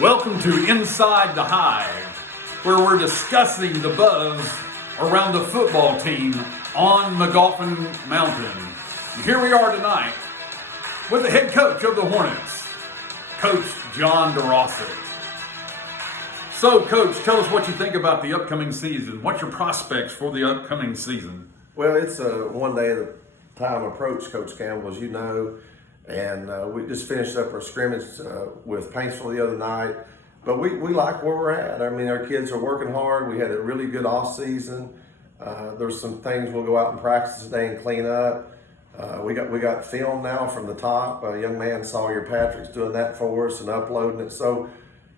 Welcome to Inside the Hive, where we're discussing the buzz around the football team on Magoffin Mountain. And here we are tonight with the head coach of the Hornets, Coach John DeRosset. So, Coach, tell us what you think about the upcoming season. What's your prospects for the upcoming season? Well, it's a one day at a time approach, Coach Campbell, as you know. And we just finished up our scrimmage with Paintsville the other night. But we like where we're at. I mean, our kids are working hard. We had a really good off season. There's some things we'll go out and practice today and clean up. We got film now from the top. A young man, Sawyer Patrick's, doing that for us and uploading it. So,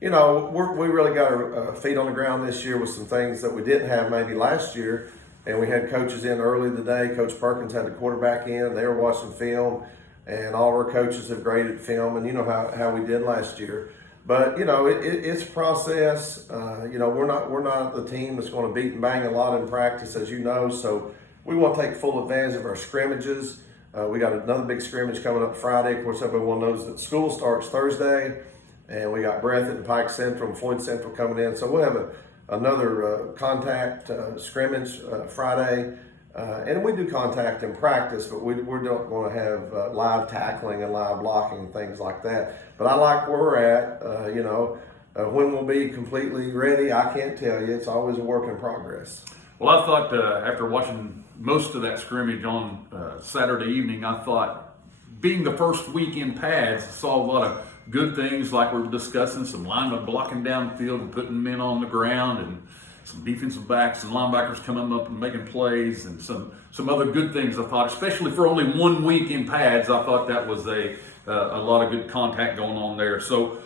you know, we really got our feet on the ground this year with some things that we didn't have maybe last year. And we had coaches in early today. Coach Perkins had the quarterback in. They were watching film. And all our coaches have graded film, and you know how we did last year. But you know it's a process. You know we're not the team that's going to beat and bang a lot in practice, as you know. So we want to take full advantage of our scrimmages. We got another big scrimmage coming up Friday. Of course, everyone knows that school starts Thursday, and we got Breathitt and Pike Central and Floyd Central coming in. So we'll have another contact scrimmage Friday. And we do contact in practice, but we're not going to have live tackling and live blocking and things like that. But I like where we're at. You know, when we'll be completely ready, I can't tell you. It's always a work in progress. Well, I thought after watching most of that scrimmage on Saturday evening, I thought being the first week in pads, I saw a lot of good things like we're discussing, some linemen blocking downfield and putting men on the ground, and some defensive backs and linebackers coming up and making plays, and some other good things. I thought, especially for only 1 week in pads, I thought that was a lot of good contact going on there. So,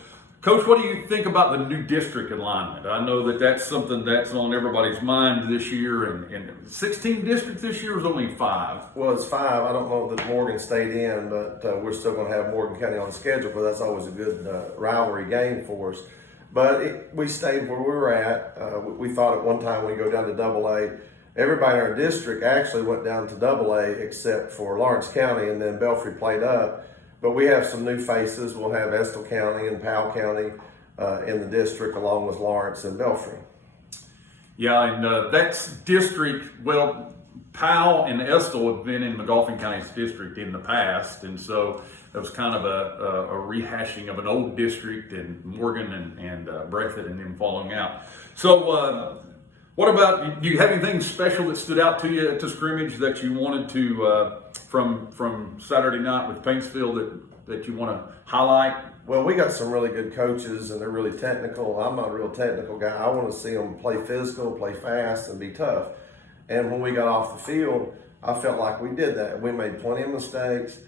Coach, what do you think about the new district alignment? I know that that's something that's on everybody's mind this year, and 16 districts this year is only 5. Well, it's 5. I don't know that Morgan stayed in, but we're still going to have Morgan County on the schedule, but that's always a good rivalry game for us. But we stayed where we were at. We thought at one time we'd go down to AA. Everybody in our district actually went down to AA except for Lawrence County, and then Belfry played up. But we have some new faces. We'll have Estill County and Powell County in the district, along with Lawrence and Belfry. Yeah, and that's district. Well, Powell and Estill have been in Magoffin County's district in the past, and so it was kind of a rehashing of an old district, and Morgan and Breathitt and them falling out. So what about, do you have anything special that stood out to you at the scrimmage that you wanted to, from Saturday night with Paintsville that you want to highlight? Well, we got some really good coaches, and they're really technical. I'm not a real technical guy. I want to see them play physical, play fast, and be tough. And when we got off the field, I felt like we did that. We made plenty of mistakes,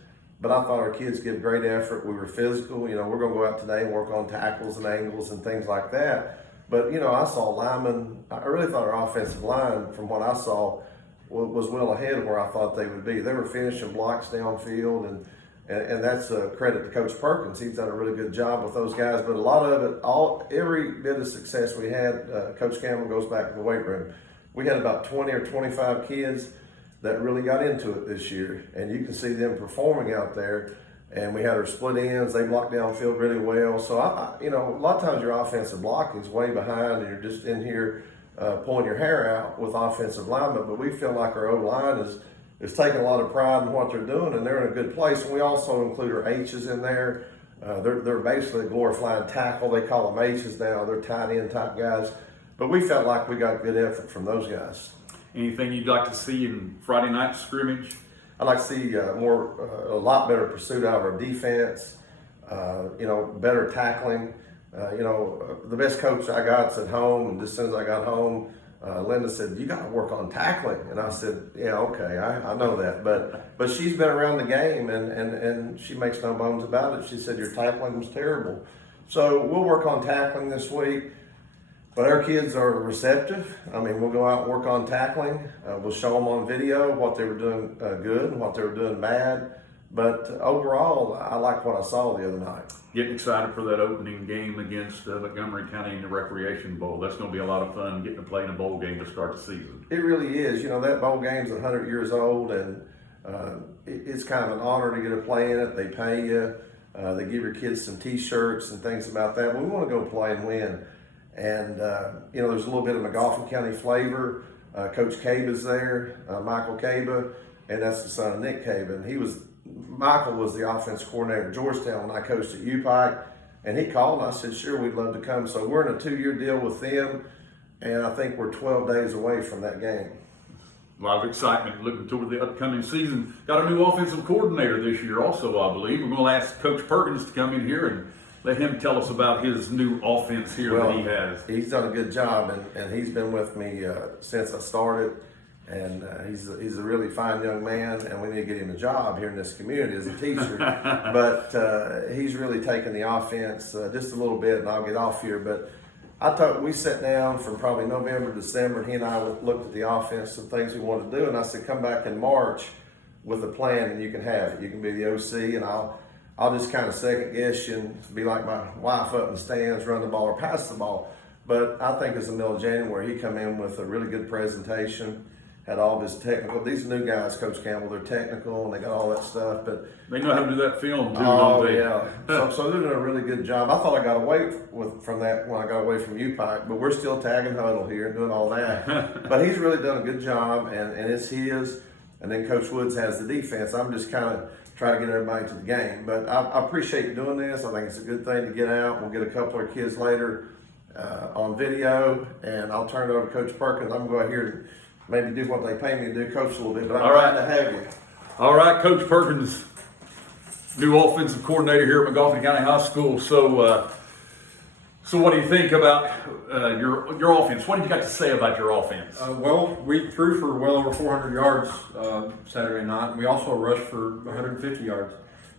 but I thought our kids gave great effort. We were physical. You know, we're going to go out today and work on tackles and angles and things like that. But, you know, I saw linemen. I really thought our offensive line, from what I saw, was well ahead of where I thought they would be. They were finishing blocks downfield, and that's a credit to Coach Perkins. He's done a really good job with those guys. But a lot of it, every bit of success we had, Coach Campbell, goes back to the weight room. We had about 20 or 25 kids that really got into it this year, and you can see them performing out there. And we had our split ends; they blocked downfield really well. So you know, a lot of times your offensive blocking is way behind, and you're just in here pulling your hair out with offensive linemen. But we feel like our O-line is taking a lot of pride in what they're doing, and they're in a good place. And we also include our H's in there. They're basically a glorified tackle. They call them H's now. They're tight end type guys. But we felt like we got good effort from those guys. Anything you'd like to see in Friday night scrimmage? I'd like to see a lot better pursuit out of our defense. You know, better tackling. You know, the best coach I got's at home, and as soon as I got home, Linda said, "You got to work on tackling." And I said, "Yeah, okay, I know that." But she's been around the game, and she makes no bones about it. She said, "Your tackling was terrible." So we'll work on tackling this week. But our kids are receptive. I mean, we'll go out and work on tackling. We'll show them on video what they were doing good and what they were doing bad. But overall, I like what I saw the other night. Getting excited for that opening game against Montgomery County in the Recreation Bowl. That's going to be a lot of fun, getting to play in a bowl game to start the season. It really is. You know, that bowl game's 100 years old, and it's kind of an honor to get to play in it. They pay you. They give your kids some T-shirts and things about that. But we want to go play and win. And, there's a little bit of Magoffin County flavor. Coach Caba's there, Michael Caba, and that's the son of Nick Caba. And Michael was the offense coordinator at Georgetown when I coached at U-Pike. And he called and I said, sure, we'd love to come. So we're in a 2-year deal with them. And I think we're 12 days away from that game. A lot of excitement looking toward the upcoming season. Got a new offensive coordinator this year also, I believe. We're going to ask Coach Perkins to come in here and let him tell us about his new offense here that he has. He's done a good job, and he's been with me since I started. And he's a really fine young man, and we need to get him a job here in this community as a teacher. But he's really taken the offense just a little bit, and I'll get off here. But we sat down from probably November, December, and he and I looked at the offense and things we wanted to do. And I said, come back in March with a plan, and you can have it. You can be the OC, and I'll just kind of second guess you and be like my wife up in the stands, run the ball or pass the ball. But I think it's the middle of January, he come in with a really good presentation. Had all of his technical. These new guys, Coach Campbell, they're technical and they got all that stuff. But they know how to do that film too, oh don't they? Yeah. So they're doing a really good job. I thought I got away from that when I got away from U-Pike, but we're still tagging huddle here and doing all that. But he's really done a good job, and it's his. And then Coach Woods has the defense. I'm just kind of trying to get everybody to the game. But I appreciate you doing this. I think it's a good thing to get out. We'll get a couple of kids later on video, and I'll turn it over to Coach Perkins. I'm going to go out here and maybe do what they pay me to do, coach a little bit, but I'm glad to have you. All right, Coach Perkins, new offensive coordinator here at Magoffin County High School. So what do you think about your offense? What did you got to say about your offense? Well, we threw for well over 400 yards Saturday night, and we also rushed for 150 yards.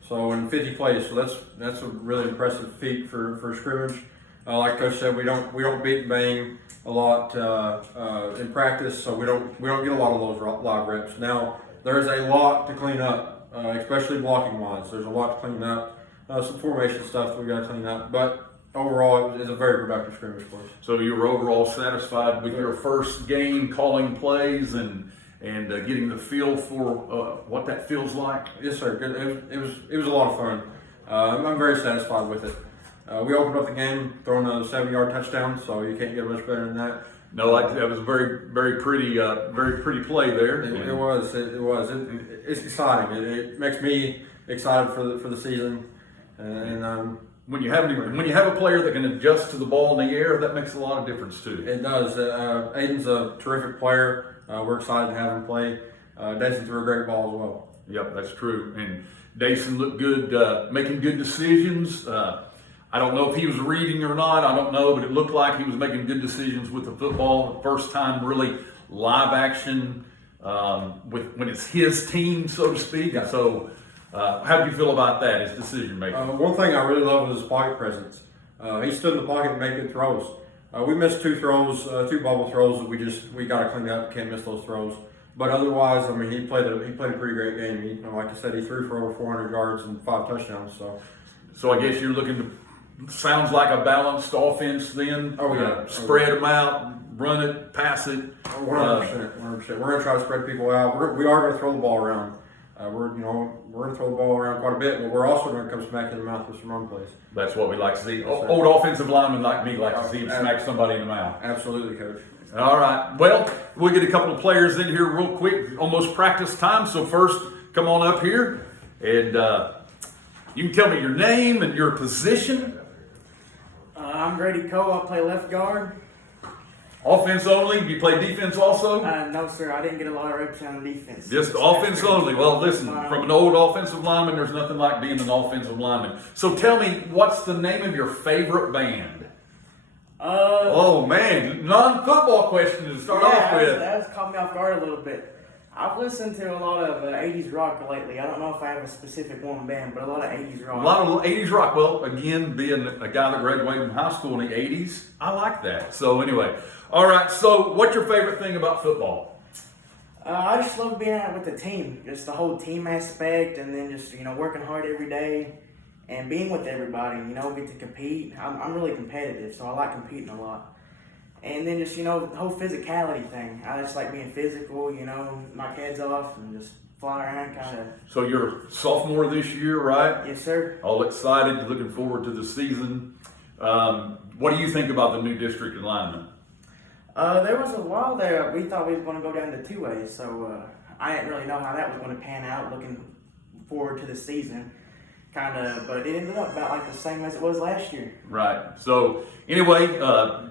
So in 50 plays, so that's a really impressive feat for a scrimmage. Like Coach said, we don't beat and bang a lot in practice, so we don't get a lot of those live reps. Now there's a lot to clean up, especially blocking wise. There's a lot to clean up, some formation stuff that we got to clean up. But overall, it's a very productive scrimmage for us. So you were overall satisfied with your first game, calling plays and getting the feel for what that feels like? Yes, sir. It was a lot of fun. I'm very satisfied with it. We opened up the game throwing a 7-yard touchdown, so you can't get much better than that. No, that was a very pretty play there. It was. It's exciting. It makes me excited for the season. And when you have a player that can adjust to the ball in the air, that makes a lot of difference too. It does. Aiden's a terrific player. We're excited to have him play. Dason threw a great ball as well. Yep, that's true. And Dason looked good, making good decisions. I don't know if he was reading or not. I don't know, but it looked like he was making good decisions with the football. First time really live action when it's his team, so to speak. Yeah. So how do you feel about that, his decision making? One thing I really love was his pocket presence. He stood in the pocket and made good throws. We missed two bubble throws that we got to clean up. Can't miss those throws. But otherwise, I mean, he played a pretty great game. Like I said, he threw for over 400 yards and 5 touchdowns. So I guess you're looking to. Sounds like a balanced offense then. Oh yeah. Spread them out, run it, pass it. 100%. 100%. We're going to try to spread people out. We are going to throw the ball around. We're going to throw the ball around quite a bit, but we're also going to come smack in the mouth with some run plays. That's what we like to see. Old offensive linemen like me like to see him smack somebody in the mouth. Absolutely, Coach. All right. Well, we'll get a couple of players in here real quick. Almost practice time. So first, come on up here, and you can tell me your name and your position. I'm Grady Cole. I play left guard. Offense only? Do you play defense also? No, sir. I didn't get a lot of reps on defense. Just offense only. Well, listen, from an old offensive lineman, there's nothing like being an offensive lineman. So tell me, what's the name of your favorite band? Oh, man. Non-football question to start off with. That was caught me off guard a little bit. I've listened to a lot of 80s rock lately. I don't know if I have a specific one band, but a lot of 80s rock. A lot of 80s rock. Well, again, being a guy that graduated from high school in the 80s, I like that. So anyway, all right. So what's your favorite thing about football? I just love being out with the team. Just the whole team aspect, and then just, working hard every day and being with everybody, get to compete. I'm really competitive, so I like competing a lot. And then just, the whole physicality thing. I just like being physical, knock heads off and just fly around, kind of. So you're a sophomore this year, right? Yes, sir. All excited, looking forward to the season. What do you think about the new district alignment? There was a while there we thought we was going to go down to 2A, so I didn't really know how that was going to pan out. Looking forward to the season, kind of, but it ended up about like the same as it was last year. Right. So anyway,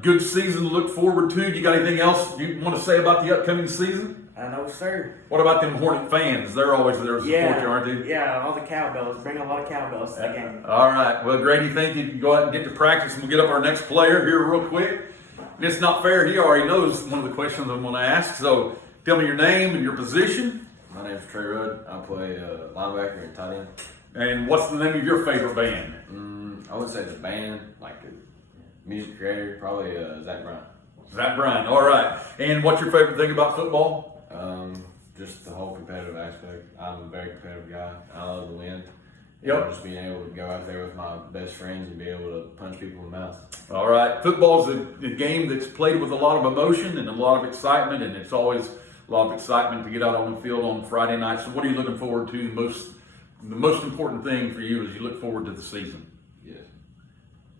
good season to look forward to. You got anything else you want to say about the upcoming season? No, sir. What about them Hornet fans? They're always there to support you, aren't they? Yeah, all the cowbells. Bring a lot of cowbells to the game. All right. Well, Grady, thank you. You can go out and get to practice, and we'll get up our next player here real quick. And it's not fair. He already knows one of the questions I'm going to ask. So tell me your name and your position. My name's Trey Rudd. I play linebacker and tight end. And what's the name of your favorite band? I would say the band, like a music creator, probably Zach Brown. Zach Bryan. All right. And what's your favorite thing about football? Just the whole competitive aspect. I'm a very competitive guy. I love to win. Yep. Just being able to go out there with my best friends and be able to punch people in the mouth. All right. Football's a game that's played with a lot of emotion and a lot of excitement, and it's always a lot of excitement to get out on the field on Friday night. So what are you looking forward to the most important thing for you as you look forward to the season? Yes.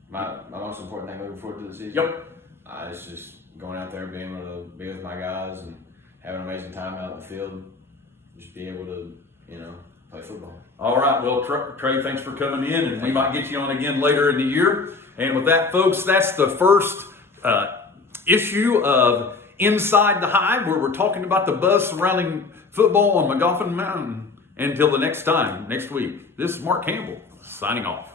My most important thing looking forward to the season? Yep. It's just going out there, being able to be with my guys and have an amazing time out in the field. Just be able to, play football. All right. Well, Trey, thanks for coming in, and we might get you on again later in the year. And with that, folks, that's the first issue of Inside the Hive, where we're talking about the buzz surrounding football on Magoffin Mountain. Until the next time, next week, this is Mark Campbell signing off.